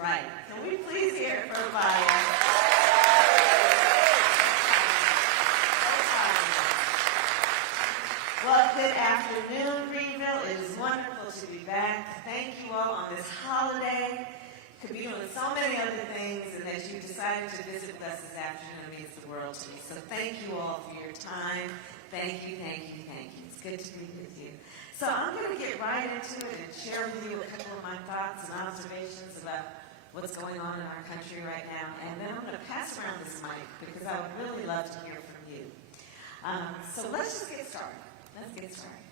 Right. Can we please hear it for everybody? Well, good afternoon, Greenville. It is wonderful to be back. Thank you all on this holiday. Could be doing so many other things, and that you decided to visit with us this afternoon means the world to me. So thank you all for your time. Thank you, thank you, thank you. It's good to be with you. So I'm going to get right into it and share with you a couple of my thoughts and observations about what's going on in our country right now. And then I'm going to pass around this mic because I would really love to hear from you. So let's just get started. Let's get started.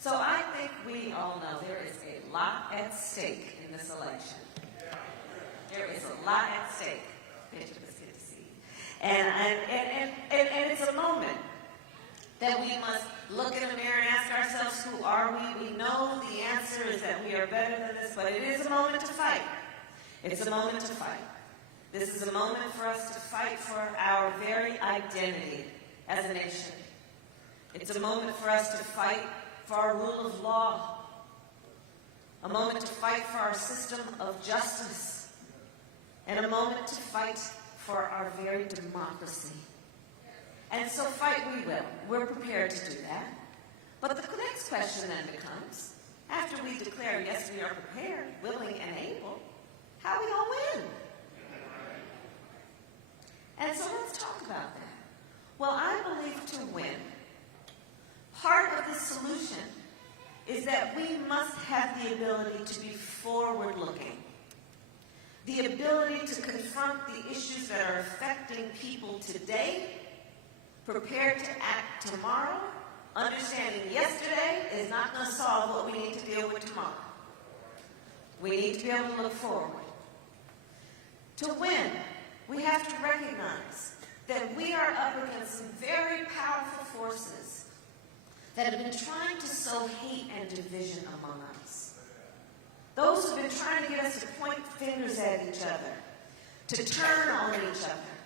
So I think we all know there is a lot at stake in this election. There is a lot at stake. Bishop, it's good to see you. And it's a moment that we must look in the mirror and ask ourselves, who are we? We know the answer is that we are better than this, but it is a moment to fight. It's a moment to fight. This is a moment for us to fight for our very identity as a nation. It's a moment for us to fight for our rule of law. A moment to fight for our system of justice. And a moment to fight for our very democracy. And so fight we will. We're prepared to do that. But the next question then becomes, after we declare, yes, we are prepared, willing, and able, how are we going to win? And so let's talk about that. Well, I believe to win, part of the solution is that we must have the ability to be forward-looking. The ability to confront the issues that are affecting people today, prepared to act tomorrow, understanding yesterday is not going to solve what we need to deal with tomorrow. We need to be able to look forward. To win, we have to recognize that we are up against some very powerful forces that have been trying to sow hate and division among us. Those who have been trying to get us to point fingers at each other, to turn on each other.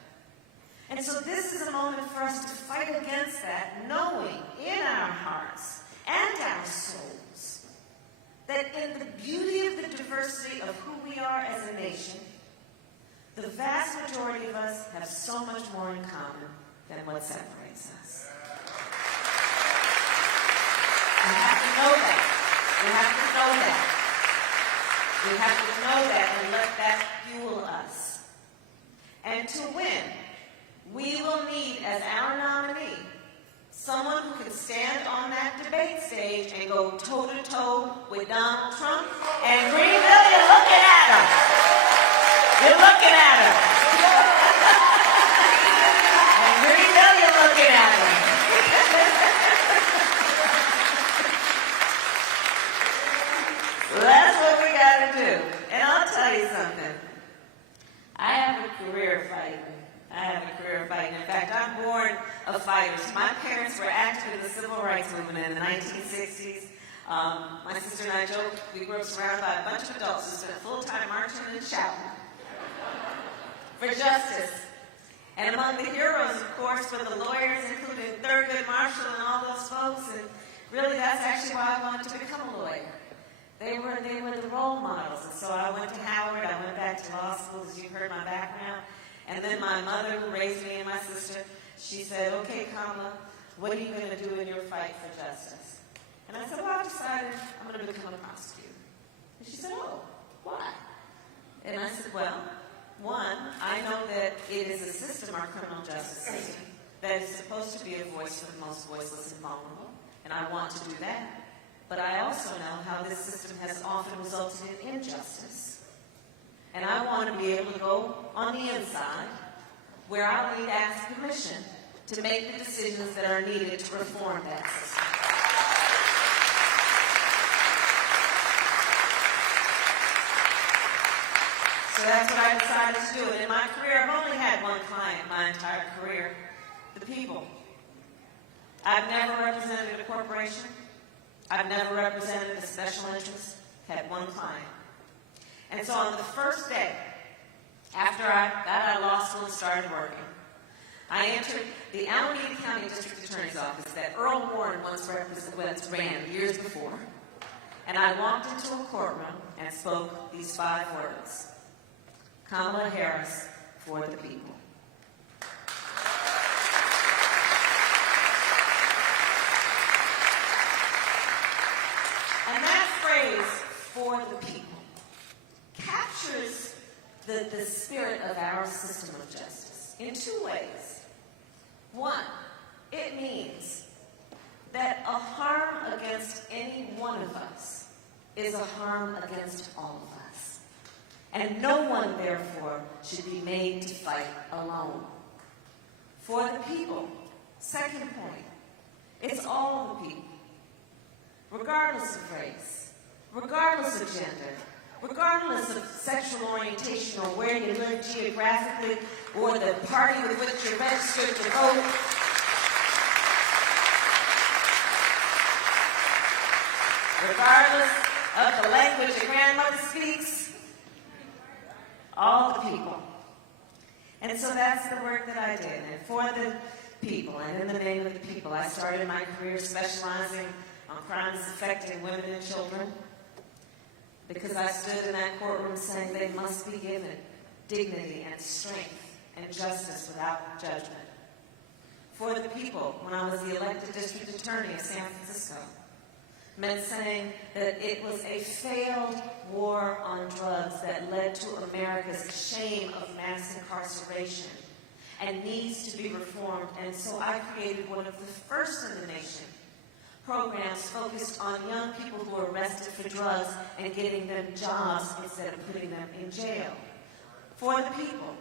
And so this is a moment for us to fight against that, knowing in our hearts and our souls that in the beauty of the diversity of who we are as a nation, the vast majority of us have so much more in common than what separates us. We have to know that. We have to know that. We have to know that and let that fuel us. And to win, we will need as our nominee someone who can stand on that debate stage and go toe-to-toe with Donald Trump. And Greenville, you're looking at her. You're looking at her. And Greenville, you're looking at her. So that's what we got to do. And I'll tell you something. I have a career fighting. In fact, I'm born of fighters. My parents were active in the civil rights movement in the 1960s. My sister and I joked, we grew up surrounded by a bunch of adults who spent full time marching and shouting for justice. And among the heroes, of course, were the lawyers, including Thurgood Marshall and all those folks. And really, that's actually why I wanted to become a lawyer. They were the role models. And so I went to Howard. I went back to law school, as you heard my background. And then my mother, who raised me and my sister, she said, okay, Kamala, what are you going to do in your fight for justice? And I said, well, I've decided I'm going to become a prosecutor. And she said, oh, why? And I said, well, one, I know that it is a system, our criminal justice system, that is supposed to be a voice for the most voiceless and vulnerable, and I want to do that. But I also know how this system has often resulted in injustice. And I want to be able to go on the inside where I need to ask permission to make the decisions that are needed to reform that system. So that's what I decided to do. And in my career, I've only had one client my entire career, the people. I've never represented a corporation. I've never represented a special interest. Had one client. And so on the first day, after I got out of law school and started working, I entered the Alameda County District Attorney's Office that Earl Warren once ran years before. And I walked into a courtroom and spoke these 5 words. Kamala Harris for the people. And that phrase, for the people, captures the spirit of our system of justice in two ways. One, it means that a harm against any one of us is a harm against all of us. And no one, therefore, should be made to fight alone. For the people, second point, it's all the people, regardless of race, regardless of gender, regardless of sexual orientation or where you live geographically or the party with which you're registered to vote. Regardless of the language your grandmother speaks, all the people. And so that's the work that I did. And for the people, and in the name of the people, I started my career specializing on crimes affecting women and children, because I stood in that courtroom saying they must be given dignity and strength and justice without judgment. For the people, when I was the elected district attorney of San Francisco, meant saying that it was a failed war on drugs that led to America's shame of mass incarceration and needs to be reformed. And so I created one of the first in the nation programs focused on young people who are arrested for drugs and getting them jobs instead of putting them in jail. For the people,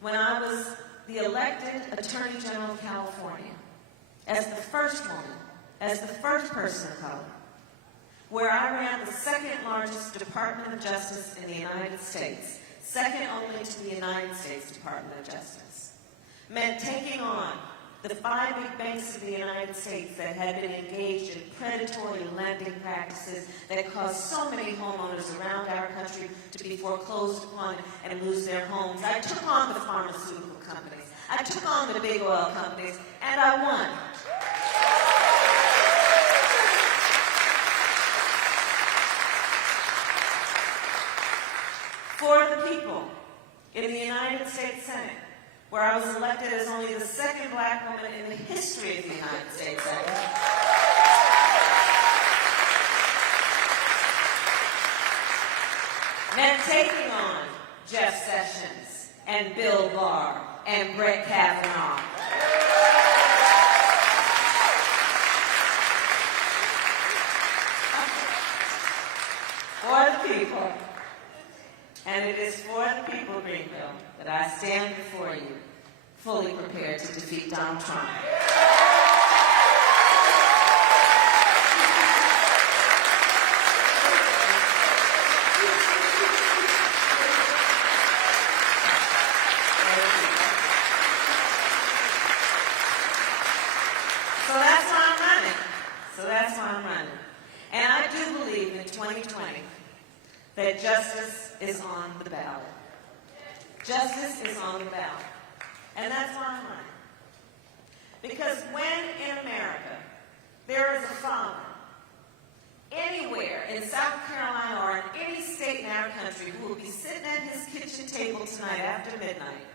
when I was the elected Attorney General of California, as the first woman, as the first person of color, where I ran the second largest Department of Justice in the United States, second only to the United States Department of Justice, meant taking on the 5 big banks of the United States that had been engaged in predatory lending practices that caused so many homeowners around our country to be foreclosed upon and lose their homes. I took on the pharmaceutical companies. I took on the big oil companies, and I won. For the people in the United States Senate, where I was elected as only the second black woman in the history of the United States Senate, meant taking on Jeff Sessions and Bill Barr and Brett Kavanaugh. For the people. And it is for the people of Greenville that I stand before you, fully prepared to defeat Donald Trump. So that's why I'm running. And I do believe in 2020 that justice is on the ballot. Justice is on the ballot. And that's why I'm running. Because when in America there is a father, anywhere in South Carolina or in any state in our country, who will be sitting at his kitchen table tonight after midnight,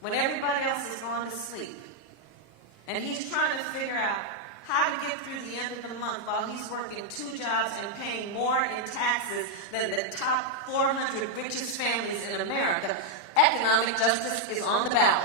when everybody else has gone to sleep, and he's trying to figure out how to get through the end of the month while he's working 2 jobs and paying more in taxes than the top 400 richest families in America, economic justice is on the ballot.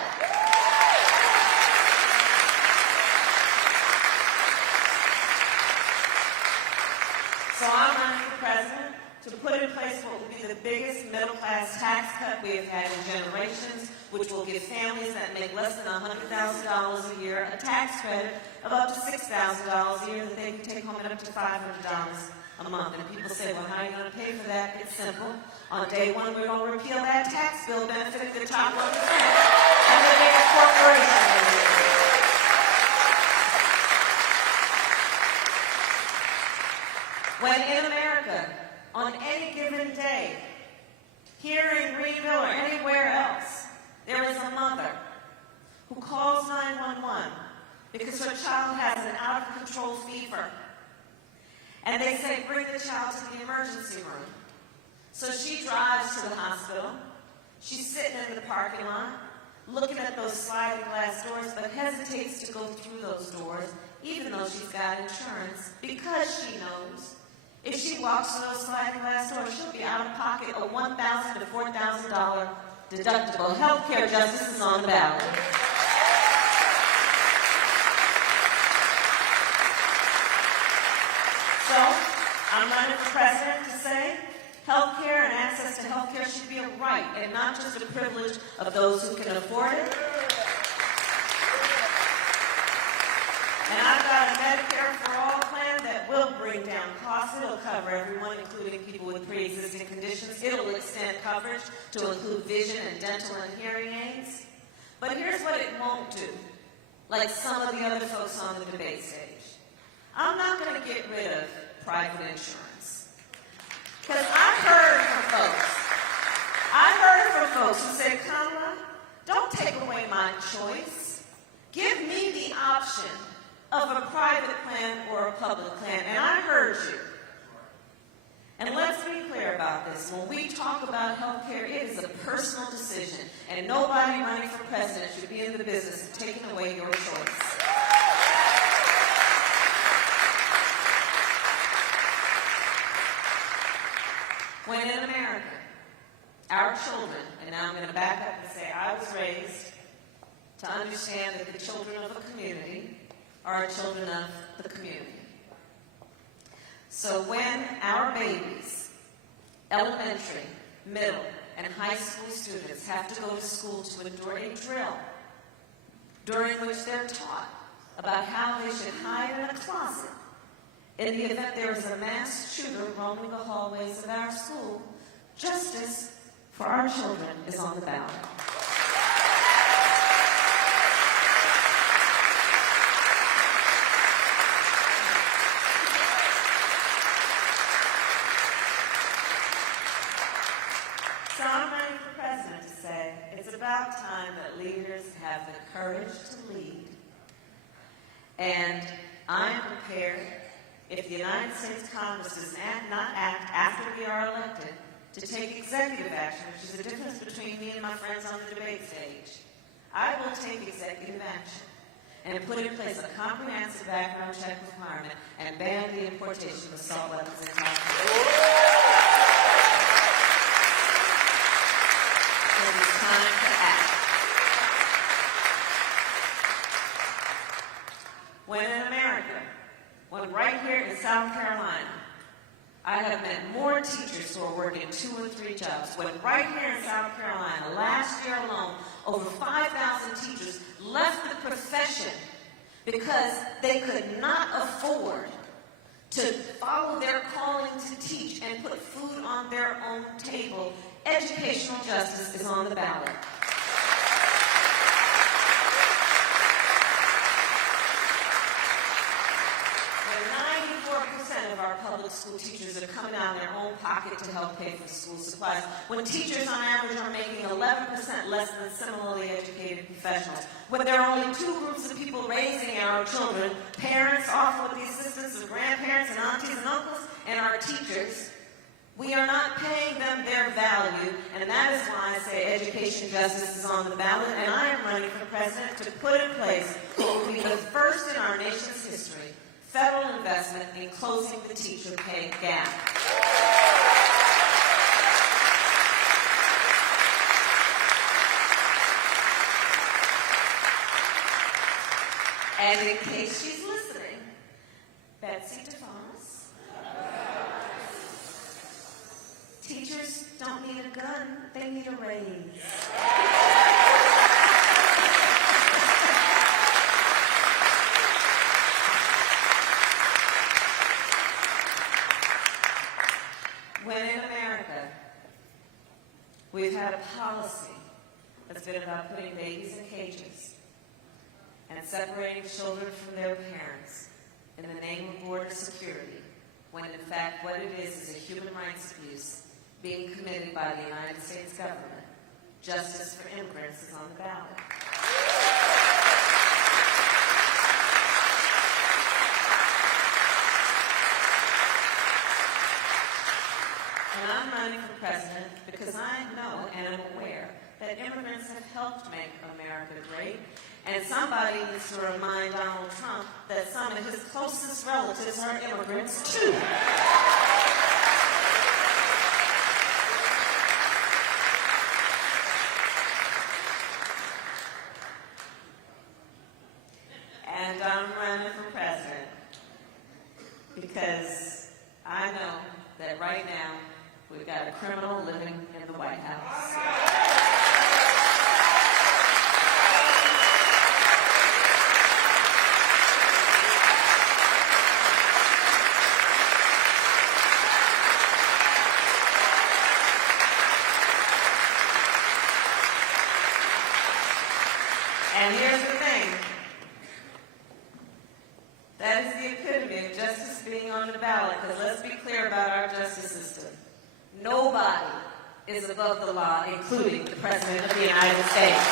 So I'm running for president to put in place what will be the biggest middle-class tax cut we have had in generations, which will give families that make less than $100,000 a year a tax credit of up to $6,000 a year that they can take home at up to $500 a month. And people say, well, how are you going to pay for that? It's simple. On day one, we're going to repeal that tax bill benefiting the top 1% and the bigger corporations. When in America, on any given day, here in Greenville or anywhere else, there is a mother who calls 911 because her child has an out-of-control fever. And they say, bring the child to the emergency room. So she drives to the hospital, She's sitting in the parking lot, looking at those sliding glass doors, but hesitates to go through those doors, even though she's got insurance, because she knows if she walks through those sliding glass doors, she'll be out of pocket a $1,000 to $4,000 deductible. Healthcare justice is on the ballot. So, I'm running for president to say healthcare and access to healthcare should be a right and not just a privilege of those who can afford it. And I've got a Medicare for All plan that will bring down costs. It'll cover everyone, including people with pre-existing conditions. It'll extend coverage to include vision and dental and hearing aids. But here's what it won't do, like some of the other folks on the debate stage. I'm not going to get rid of private insurance. Because I've heard from folks who say, Kamala, don't take away my choice. Give me the option of a private plan or a public plan. And I heard you. And let's be clear about this. When we talk about health care, it is a personal decision. And nobody running for president should be in the business of taking away your choice. When in America, our children, and now I'm going to back up and say I was raised to understand that the children of a community are children of the community. So when our babies, elementary, middle, and high school students have to go to school to endure a drill during which they're taught about how they should hide in a closet in the event there is a mass shooter roaming the hallways of our school, justice for our children is on the ballot. So I'm running for president to say it's about time that leaders have the courage to lead. And I am prepared, if the United States Congress does not act after we are elected, to take executive action, which is the difference between me and my friends on the debate stage. I will take executive action and put in place a comprehensive background check requirement and ban the importation of assault weapons and tactics. It is time to act. When in America, when right here in South Carolina, I have met more teachers who are working 2 and 3 jobs. When right here in South Carolina, last year alone, over 5,000 teachers left the profession because they could not afford to follow their calling to teach and put food on their own table. Educational justice is on the ballot. Of our public school teachers are coming out of their own pocket to help pay for school supplies, when teachers on average are making 11% less than similarly educated professionals, when there are only 2 groups of people raising our children, parents, often with the assistance of grandparents and aunties and uncles, and our teachers, we are not paying them their value, and that is why I say education justice is on the ballot, and I am running for president to put in place what will be the first in our nation's history federal investment in closing the teacher pay gap. And in case she's listening, Betsy DeFonis, teachers don't need a gun, they need a raise. When in America, we've had a policy that's been about putting babies in cages and separating children from their parents in the name of border security, when in fact what it is a human rights abuse being committed by the United States government. Justice for immigrants is on the ballot. And I'm running for president because I know and am aware that immigrants have helped make America great. And somebody needs to remind Donald Trump that some of his closest relatives are immigrants too. And I'm running for president because I know that right now we've got a criminal living in the White House. And here's the thing. That is the epitome of justice being on the ballot, because let's be clear about our justice system. Nobody is above the law, including the President of the United States.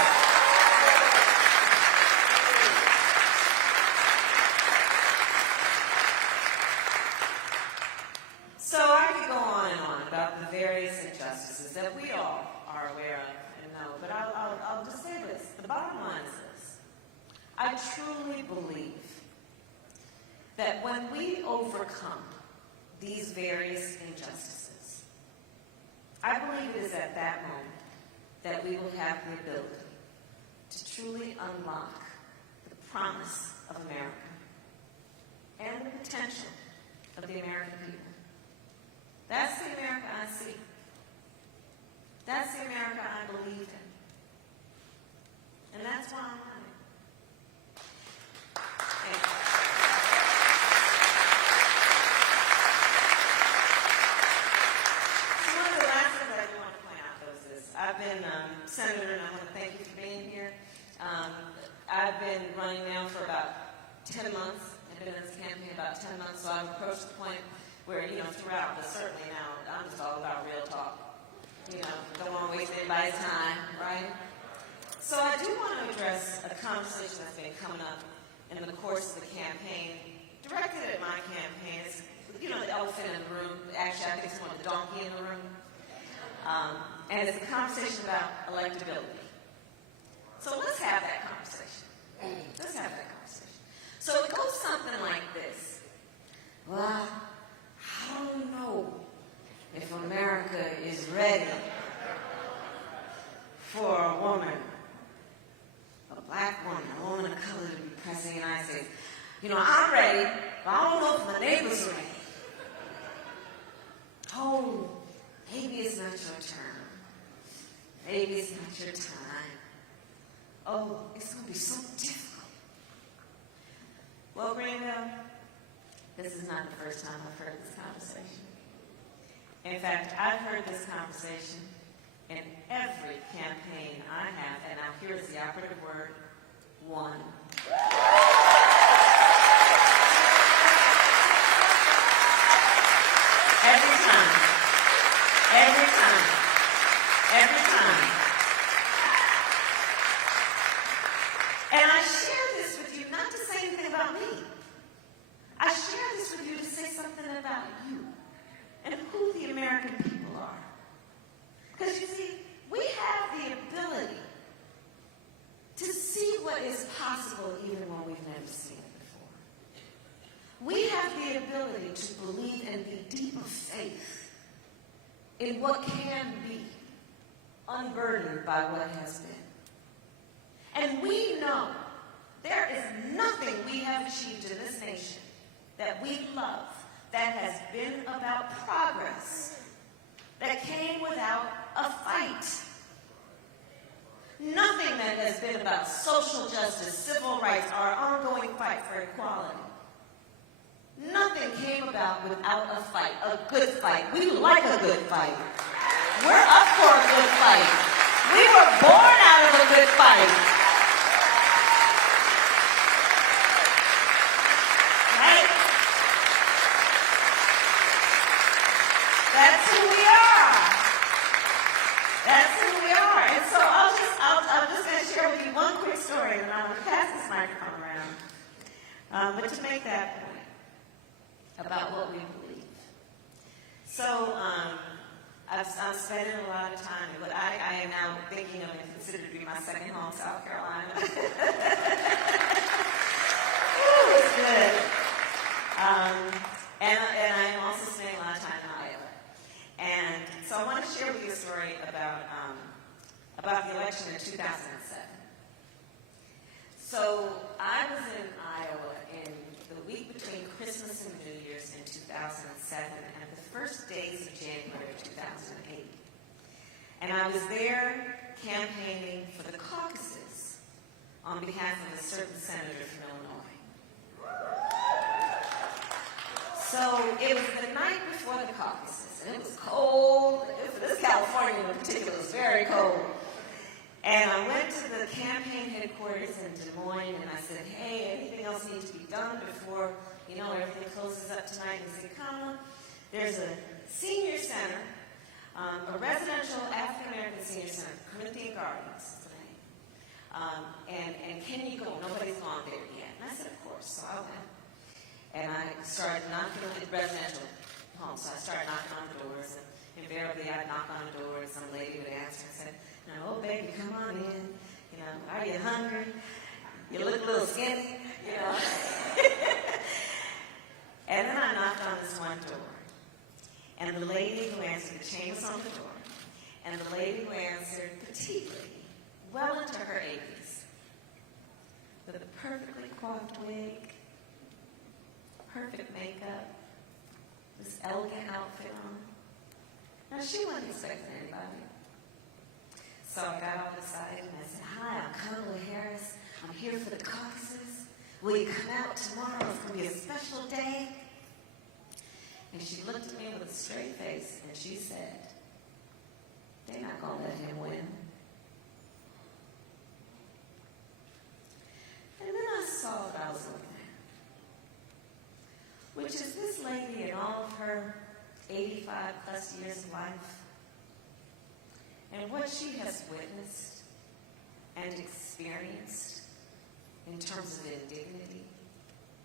So I could go on and on about the various injustices that we all are aware of and know, but I'll just say this. The bottom line is this. I truly believe that when we overcome these various injustices, I believe it is at that moment that we will have the ability to truly unlock the promise of America and the potential of the American people. That's the America I see. That's the America I believe in. And that's why I'm running. Thank you. So one of the last things I do want to point out, though, is this. I've been senator, and I want to thank you for being here. I've been running now for about 10 months. I've been in this campaign about 10 months, so I've approached the point where, throughout, but certainly now, I'm just all about real talk. Don't want to waste anybody's time, right? So I do want to address a conversation that's been coming up in the course of the campaign, directed at my campaign. It's, the elephant in the room. Actually, I think it's more the donkey in the room. And it's a conversation about electability. So let's have that conversation. Let's have that conversation. So it goes something like this. Well, I don't know if America is ready for a woman, a black woman, a woman of color to be president of the United States. I'm ready, but I don't know if my neighbors are ready. Oh, maybe it's not your turn. Maybe it's not your time. Oh, it's going to be so difficult. Well, Greenville, this is not the first time I've heard this conversation. In fact, I've heard this conversation in every campaign I have, and now here's the operative word, one. Every time. Every time. Every time. And I share this with you not to say anything about me. I share this with you to say something about you and who the American people are. Because you see, we have the ability to see what is possible even when we've never seen it before. We have the ability to believe and be deep of faith in what can be, unburdened by what has been. And we know there is nothing we have achieved in this nation that we love that has been about progress, that came without a fight. Nothing that has been about social justice, civil rights, our ongoing fight for equality. Nothing came about without a fight, a good fight. We like a good fight. We're up for a good fight. We were born out of a good fight. Right? That's who we are. That's who we are. And so I'm just going to share with you one quick story, and I'm going to pass this microphone around. But to make that point about what we believe. So I'm spending a lot of time, but I am now thinking of and consider to be my second home, South Carolina. Ooh, it's good. And I am also spending a lot of time in Iowa. And so I want to share with you a story about the election in 2007. So I was in Iowa in the week between Christmas and New Year's in 2007 and the first days of January of 2008. And I was there campaigning for the caucuses on behalf of a certain senator from Illinois. So it was the night before the caucuses, and it was cold. For this California in particular, it was very cold. And I went to the campaign headquarters in Des Moines, and I said, hey, anything else needs to be done before, everything closes up tonight? And he said, Kamala, there's a senior center, a residential African-American senior center, Corinthian Gardens is the name. And can you go? Nobody's gone there yet. And I said, of course. So I went. And I started knocking on the residential homes. So I started knocking on the doors, and invariably I'd knock on the door, and some lady would answer and say, oh, baby, come on in. Are you hungry? You look a little skinny, And then I knocked on this one door. And the lady who answered, the chain was on the door. And the lady who answered, petite lady, well into her 80s, with a perfectly coiffed wig, perfect makeup, this elegant outfit on. Now, she wasn't expecting anybody. So I got off the side and I said, hi, I'm Kamala Harris. I'm here for the caucuses. Will you come out tomorrow? It's going to be a special day. And she looked at me with a straight face and she said, they're not going to let him win. And then I saw what I was looking at, which is this lady in all of her 85 plus years of life, and what she has witnessed and experienced in terms of indignity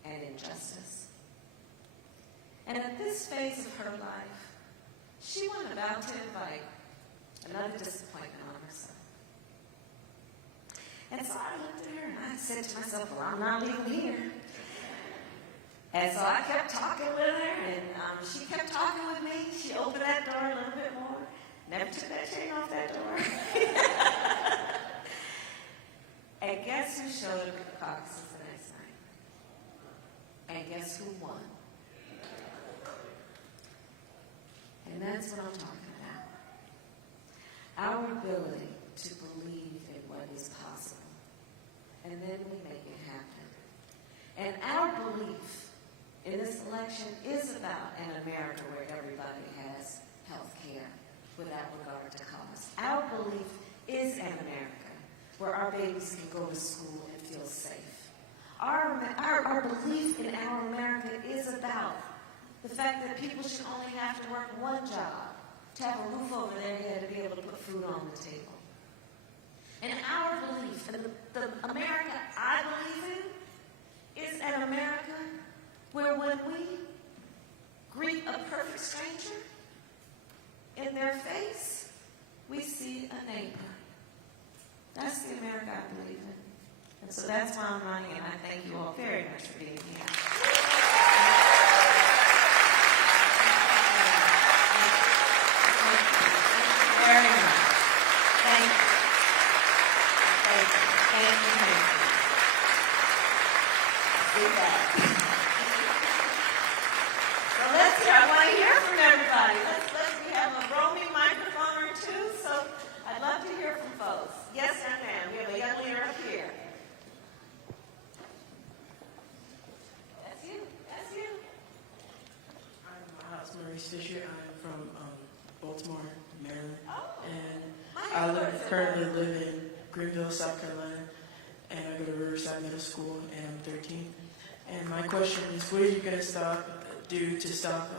and injustice. And at this phase of her life, she wasn't about to invite another disappointment on herself. And so I looked at her and I said to myself, well, I'm not leaving here. And so I kept talking with her, and she kept talking with me. She opened that door a little bit more. Never took that chain off that door. And guess who showed up at the caucuses the next night? And guess who won? And that's what I'm talking about. Our ability to believe in what is possible. And then we make it happen. And our belief in this election is about an America where everybody has health care without regard to cost. Our belief is an America where our babies can go to school and feel safe. Our belief in our America is about the fact that people should only have to work one job to have a roof over their head to be able to put food on the table. And our belief, and the America I believe in, is an America where when we greet a perfect stranger, in their face, we see a neighbor. That's the America I believe in. And so that's why I'm running, and I thank you all very much for being here. Very much. Thank you. Thank you. Thank you. Thank you. See that. So let's hear. I want to hear from everybody. We have a roaming microphone or two, so I'd love to hear from folks. Yes, ma'am. We have a young leader up here. That's you. That's you. I'm Maurice Fisher. I'm from Baltimore, Maryland. Oh, And I currently live in Greenville, South Carolina. And I go to Riverside Middle School, and I'm 13. And my question is, what are you going to do to stop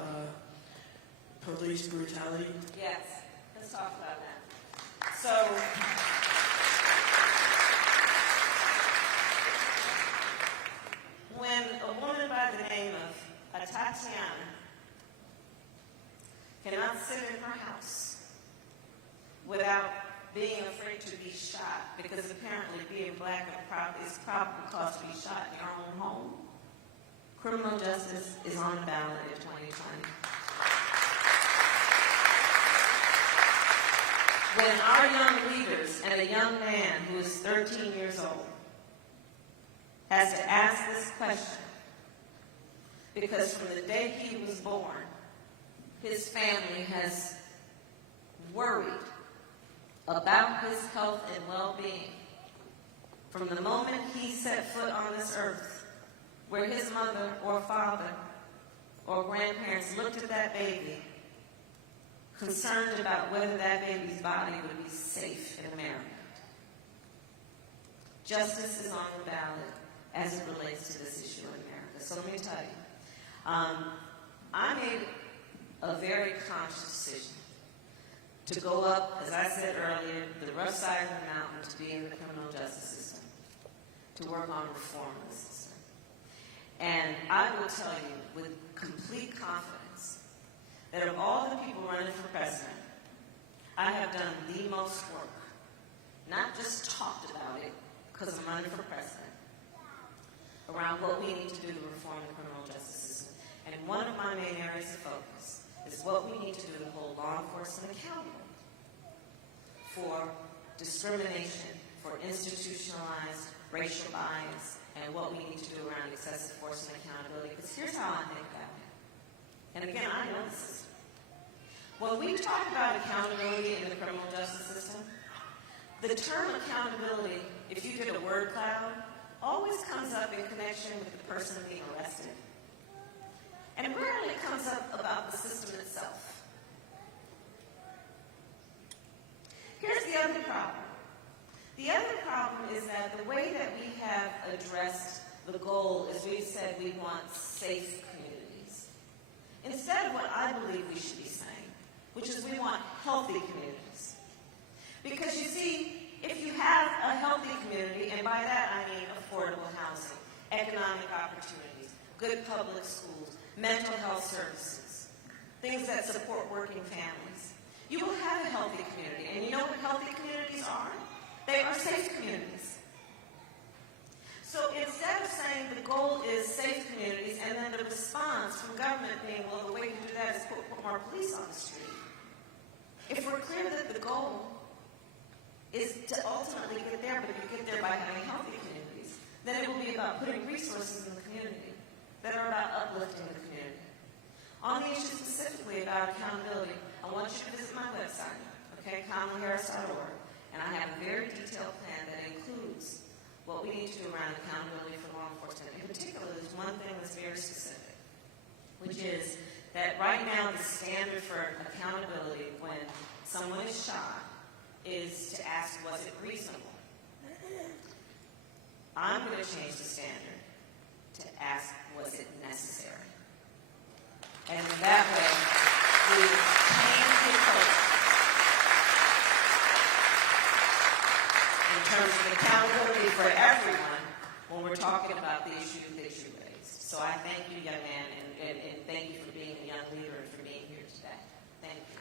police brutality? yes. Let's talk about that. So, when a woman by the name of Tatiana cannot sit in her house shot because apparently being black is probable cause to be shot in your own home. Criminal justice is on the ballot in 2020. When our young leaders and a young man who is 13 years old has to ask this question, because from the day he was born, his family has worried about his health and well-being from the moment he set foot on this earth, where his mother or father or grandparents looked at that baby concerned about whether that baby's body would be safe in America. Justice is on the ballot as it relates to this issue in America. So let me tell you, I made a very conscious decision to go up, as I said earlier, the rough side of the mountain to be in the criminal justice system, to work on reform of the system. And I will tell you with complete confidence that of all the people running for president, I have done the most work, not just talked about it because I'm running for president, around what we need to do to reform the criminal justice system. And one of my main areas of focus is what we need to do to hold law enforcement accountable for discrimination, for institutionalized racial bias, and what we need to do around excessive force and accountability. Because here's how I think about it. And again, I know the system. When we talk about accountability in the criminal justice system, the term accountability, if you get a word cloud, always comes up in connection with the person being arrested. And rarely comes up about the system itself. Here's the other problem. The other problem is that the way that we have addressed the goal is we said we want safe communities. Instead of what I believe we should be saying, which is we want healthy communities. Because you see, if you have a healthy community, and by that I mean affordable housing, economic opportunities, good public schools, mental health services, things that support working families, you will have a healthy community. And you know what healthy communities are? They are safe communities. So instead of saying the goal is safe communities and then the response from government being, well, the way to do that is put more police on the street. If we're clear that the goal is to ultimately get there, but if you get there by having healthy communities, then it will be about putting resources in the community that are about uplifting the community. On the issue specifically about accountability, I want you to visit my website, okay, kamalaharris.org, and I have a very detailed plan that includes what we need to do around accountability for law enforcement. In particular, there's one thing that's very specific, which is that right now the standard for accountability when someone is shot is to ask, was it reasonable? I'm going to change the standard to ask, was it necessary? And in that way, we change the approach in terms of accountability for everyone when we're talking about the issue that you raised. So I thank you, young man, and thank you for being a young leader and for being here today. Thank you.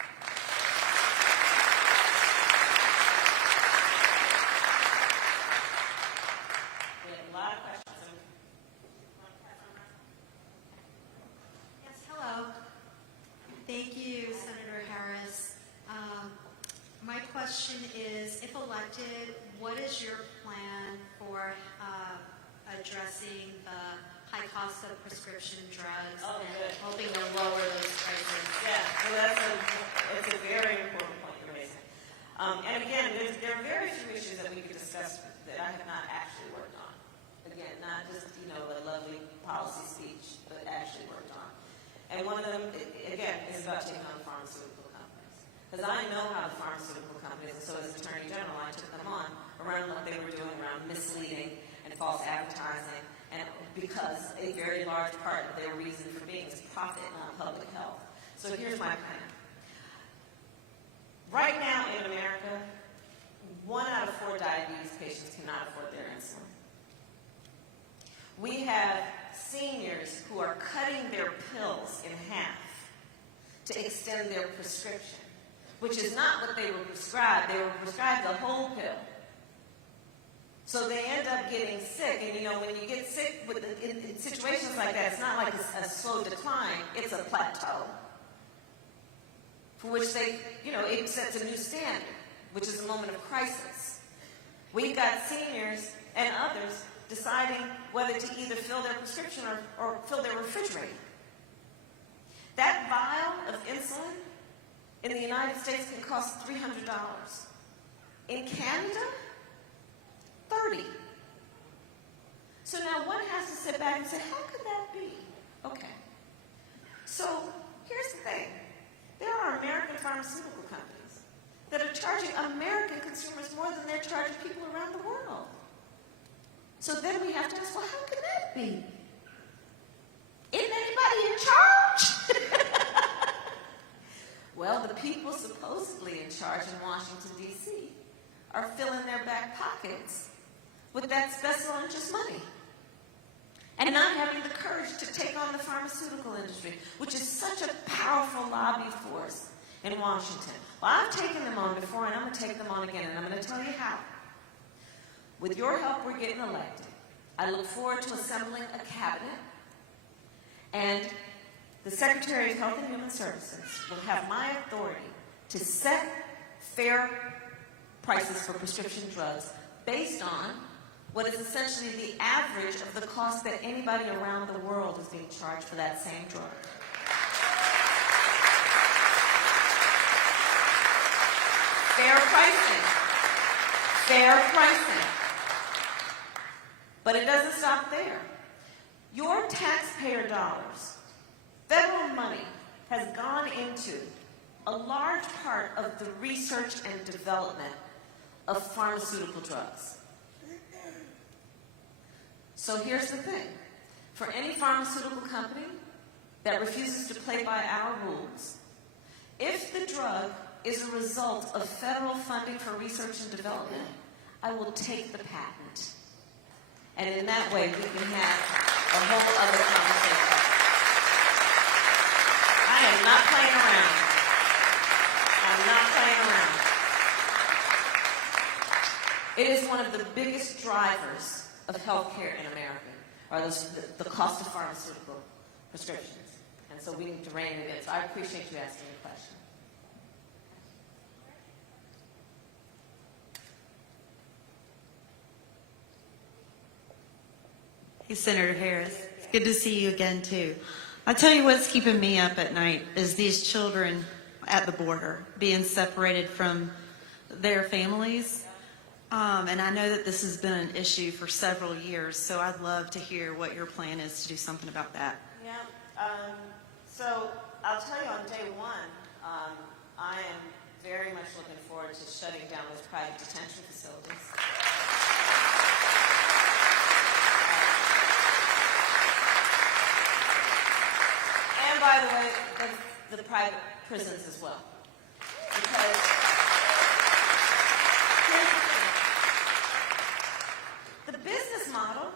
We have a lot of questions. Yes, hello. Thank you, Senator Harris. My question is, if elected, what is your plan for addressing the high cost of prescription drugs and hoping to lower those prices? Yeah, well, it's a very important point you're raising. And again, there are very few issues that we could discuss that I have not actually worked on. Again, not just, a lovely policy speech, but actually worked on. And one of them, again, is about taking on pharmaceutical companies. Because I know how the pharmaceutical companies, and so as Attorney General, I took them on around what they were doing around misleading and false advertising, and because a very large part of their reason for being is profit, not public health. So here's my plan. Right now in America, 1 out of 4 diabetes patients cannot afford their insulin. We have seniors who are cutting their pills in half to extend their prescription, which is not what they were prescribed. They were prescribed the whole pill, So they end up getting sick, and you know, when you get sick in situations like that, it's not like a slow decline, it's a plateau. For which they, you know, it sets a new standard, which is a moment of crisis. We've got seniors and others deciding whether to either fill their prescription or fill their refrigerator. That vial of insulin in the United States can cost $300. In Canada, $30. So now one has to sit back and say, how could that be? Okay. So here's the thing. There are American pharmaceutical companies that are charging American consumers more than they're charging people around the world. So then we have to ask, well, how can that be? Isn't anybody in charge? Well, the people supposedly in charge in Washington, D.C. are filling their back pockets with that special interest money and not having the courage to take on the pharmaceutical industry, which is such a powerful lobby force in Washington. Well, I've taken them on before, and I'm going to take them on again, and I'm going to tell you how. With your help, we're getting elected. I look forward to assembling a cabinet, and the Secretary of Health and Human Services will have my authority to set fair prices for prescription drugs based on what is essentially the average of the cost that anybody around the world is being charged for that same drug. Fair pricing. Fair pricing. But it doesn't stop there. Your taxpayer dollars, federal money, has gone into a large part of the research and development of pharmaceutical drugs. So here's the thing. For any pharmaceutical company that refuses to play by our rules, if the drug is a result of federal funding for research and development, I will take the patent. And in that way, we can have a whole other conversation. I am not playing around. I'm not playing around. It is one of the biggest drivers of healthcare in America, or the cost of pharmaceutical prescriptions. And so we need to rein it in. So I appreciate you asking the question. Hey, Senator Harris. It's good to see you again, too. I'll tell you what's keeping me up at night is these children at the border being separated from their families. And I know that this has been an issue for several years, so I'd love to hear what your plan is to do something about that. Yeah, so I'll tell you on day one, I am very much looking forward to shutting down those private detention facilities. And by the way, the private prisons as well. Because here's the thing. The business model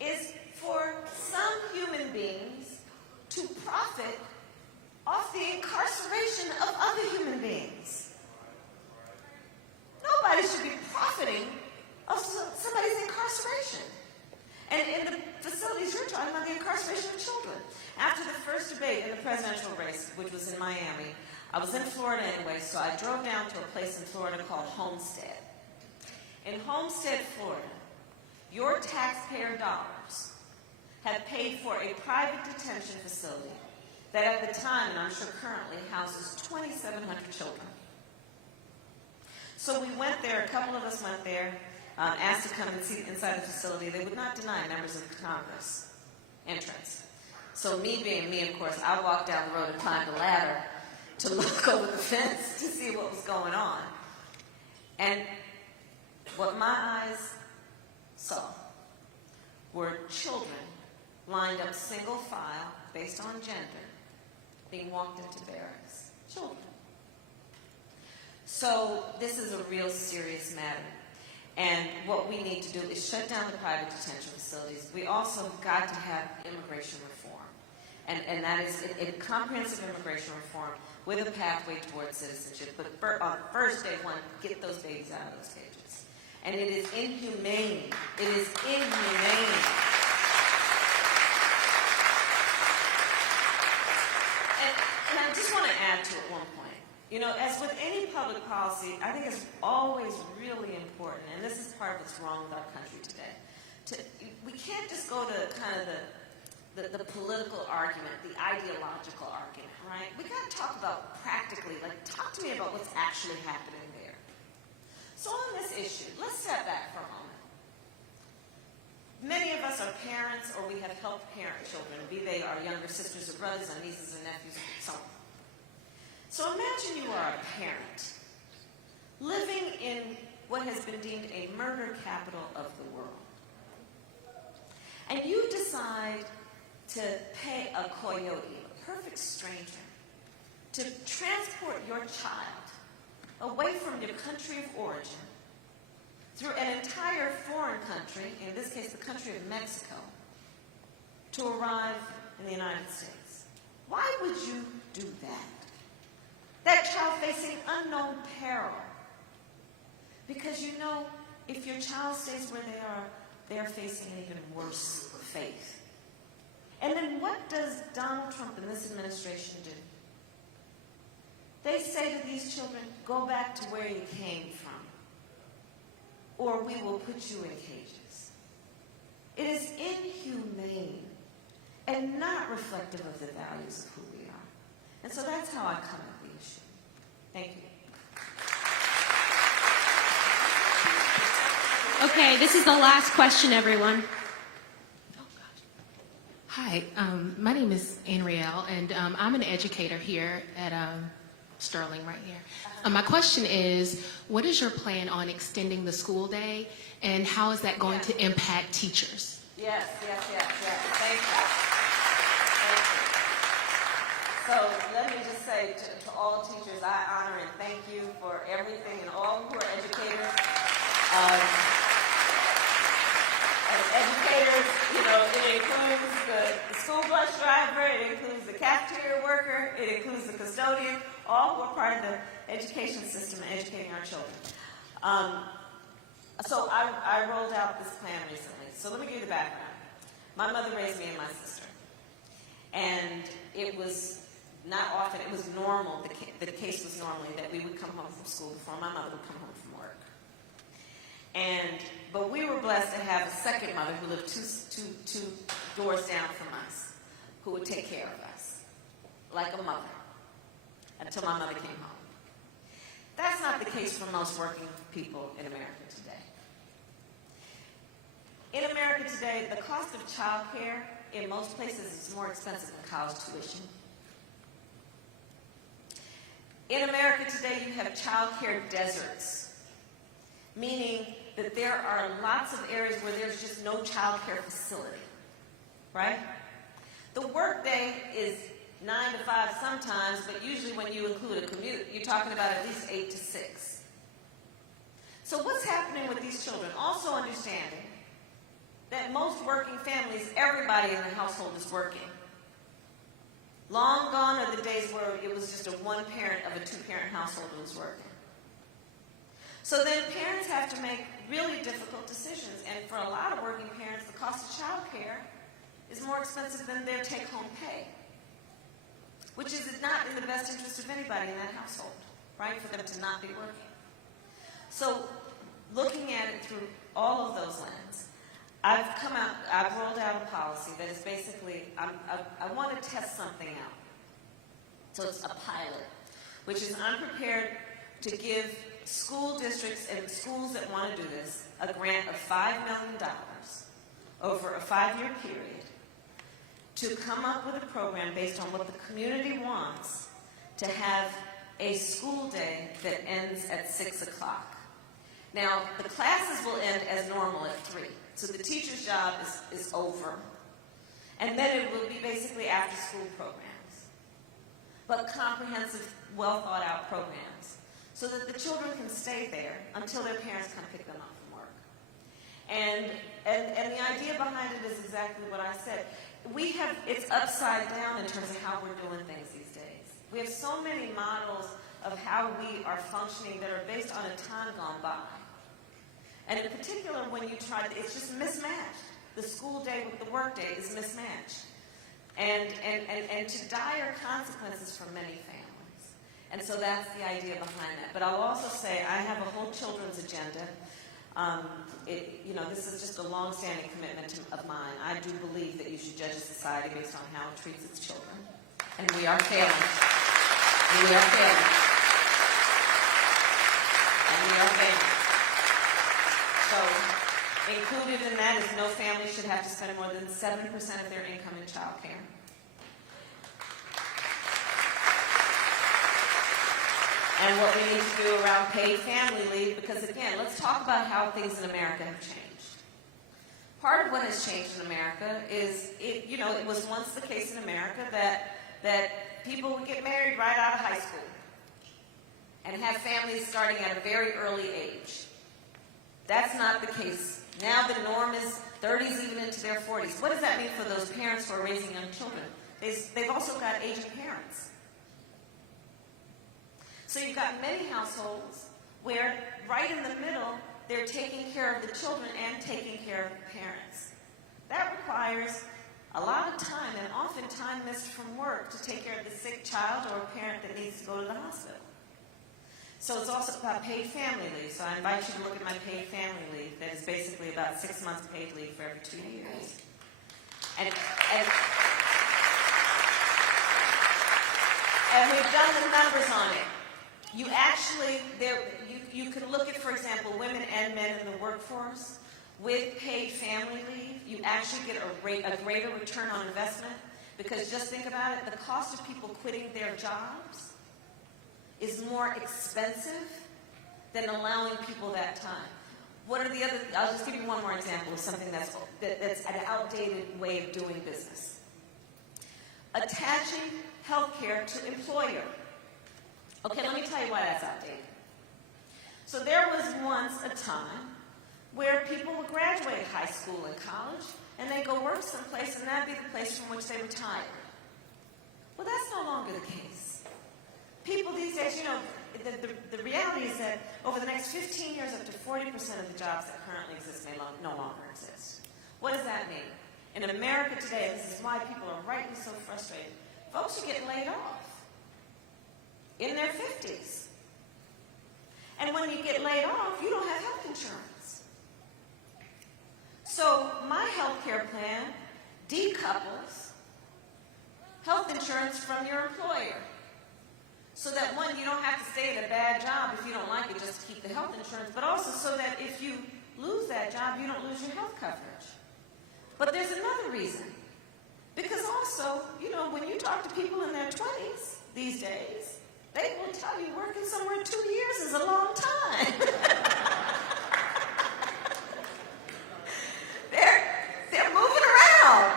is for some human beings to profit off the incarceration of other human beings. Nobody should be profiting off somebody's incarceration. And in the facilities you're talking about, the incarceration of children. After the first debate in the presidential race, which was in Miami, I was in Florida anyway, so I drove down to a place in Florida called Homestead. In Homestead, Florida, your taxpayer dollars have paid for a private detention facility that at the time, and I'm sure currently, houses 2,700 children. So we went there, a couple of us went there, asked to come and see inside the facility. They would not deny members of Congress entrance. So me being me, of course, I walked down the road and climbed a ladder to look over the fence to see what was going on. And what my eyes saw were children lined up single file based on gender being walked into barracks. Children. So this is a real serious matter. And what we need to do is shut down the private detention facilities. We also have got to have immigration reform. And that is a comprehensive immigration reform with a pathway towards citizenship. But on first day one, get those babies out of those cages. And it is inhumane. It is inhumane. And I just want to add to it one point. You know, as with any public policy, I think it's always really important, and this is part of what's wrong with our country today. We can't just go to kind of the political argument, the ideological argument, right? We got to talk about practically, like, talk to me about what's actually happening there. So on this issue, let's step back for a moment. Many of us are parents, or we have helped parent children, be they our younger sisters or brothers, our nieces and nephews, and so on. So imagine you are a parent living in what has been deemed a murder capital of the world. And you decide to pay a coyote, a perfect stranger, to transport your child away from your country of origin through an entire foreign country, in this case the country of Mexico, to arrive in the United States. Why would you do that? That child facing unknown peril. Because you know, if your child stays where they are facing an even worse fate. And then what does Donald Trump and this administration do? They say to these children, go back to where you came from, or we will put you in cages. It is inhumane and not reflective of the values of who we are. And so that's how I come at the issue. Thank you. Okay, this is the last question, everyone. Hi, my name is Anrielle, and I'm an educator here at Sterling right here. My question is, what is your plan on extending the school day, and how is that going to impact teachers? Yes. Thank you. So let me just say to all teachers, I honor and thank you for everything, and all who are educators. As educators, you know, it includes the school bus driver, it includes the cafeteria worker, it includes the custodian, all who are part of the education system and educating our children. So I rolled out this plan recently. So let me give you the background. My mother raised me and my sister. And it was not often, it was normal, the case was normally that we would come home from school before my mother would come home from work. But we were blessed to have a second mother who lived two doors down from us, who would take care of us, like a mother, until my mother came home. That's not the case for most working people in America today. In America today, the cost of child care in most places is more expensive than college tuition. In America today, you have child care deserts, meaning that there are lots of areas where there's just no child care facility, right? The workday is 9 to 5 sometimes, but usually when you include a commute, you're talking about at least 8 to 6. So what's happening with these children? Also understanding that most working families, everybody in the household is working. Long gone are the days where it was just a one-parent of a two-parent household who was working. So then parents have to make really difficult decisions. And for a lot of working parents, the cost of child care is more expensive than their take-home pay, which is not in the best interest of anybody in that household, right, for them to not be working. So looking at it through all of those lenses, I've rolled out a policy that is basically, I want to test something out. So it's a pilot, which is I'm prepared to give school districts and schools that want to do this a grant of $5 million over a 5-year period to come up with a program based on what the community wants to have a school day that ends at 6 o'clock. Now, the classes will end as normal at 3. So the teacher's job is over. And then it will be basically after-school programs, but comprehensive, well-thought-out programs, so that the children can stay there until their parents come pick them up from work. And the idea behind it is exactly what I said. It's upside down in terms of how we're doing things these days. We have so many models of how we are functioning that are based on a time gone by. And in particular, when you try, it's just mismatched. The school day with the work day is mismatched. And to dire consequences for many families. And so that's the idea behind that. But I'll also say I have a whole children's agenda. This is just a long-standing commitment of mine. I do believe that you should judge a society based on how it treats its children. And we are failing. We are failing. And we are failing. So, included in that is no family should have to spend more than 7% of their income in child care. And what we need to do around paid family leave, because again, let's talk about how things in America have changed. Part of what has changed in America is, it was once the case in America that people would get married right out of high school and have families starting at a very early age. That's not the case. Now the norm is 30s, even into their 40s. What does that mean for those parents who are raising young children? They've also got aging parents. So you've got many households where right in the middle, they're taking care of the children and taking care of the parents. That requires a lot of time, and often time missed from work, to take care of the sick child or a parent that needs to go to the hospital. So it's also about paid family leave. So I invite you to look at my paid family leave. That is basically about 6 months paid leave for every 2 years. And we've done the numbers on it. You actually, you can look at, for example, women and men in the workforce with paid family leave. You actually get a greater return on investment, because just think about it, the cost of people quitting their jobs is more expensive than allowing people that time. What are the other? I'll just give you one more example of something that's an outdated way of doing business. Attaching healthcare to employer. Okay, let me tell you why that's outdated. So there was once a time where people would graduate high school and college, and they go work someplace, and that'd be the place from which they retired. Well, that's no longer the case. People these days, the reality is that over the next 15 years, up to 40% of the jobs that currently exist may no longer exist. What does that mean? In America today, this is why people are rightly so frustrated. Folks are getting laid off in their 50s. And when you get laid off, you don't have health insurance. So my health care plan decouples health insurance from your employer. So that, one, you don't have to stay at a bad job if you don't like it, just to keep the health insurance, but also so that if you lose that job, you don't lose your health coverage. But there's another reason. Because also, when you talk to people in their 20s these days, they will tell you working somewhere 2 years is a long time. They're moving around,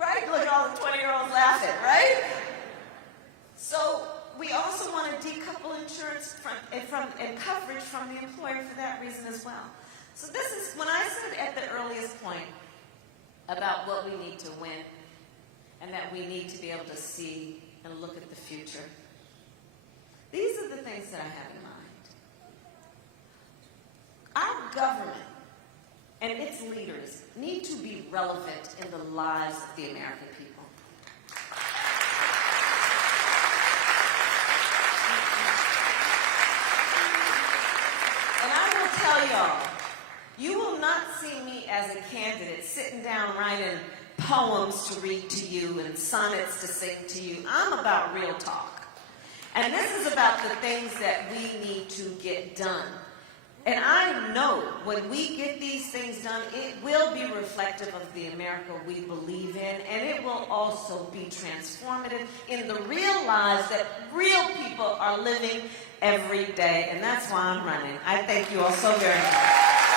right? Look at all the 20-year-olds laughing, right? So we also want to decouple insurance and coverage from the employer for that reason as well. So this is, when I said at the earliest point about what we need to win and that we need to be able to see and look at the future, these are the things that I have in mind. Our government and its leaders need to be relevant in the lives of the American people. And I will tell y'all, you will not see me as a candidate sitting down writing poems to read to you and sonnets to sing to you. I'm about real talk. And this is about the things that we need to get done. And I know when we get these things done, it will be reflective of the America we believe in, and it will also be transformative in the real lives that real people are living every day. And that's why I'm running. I thank you all so very much.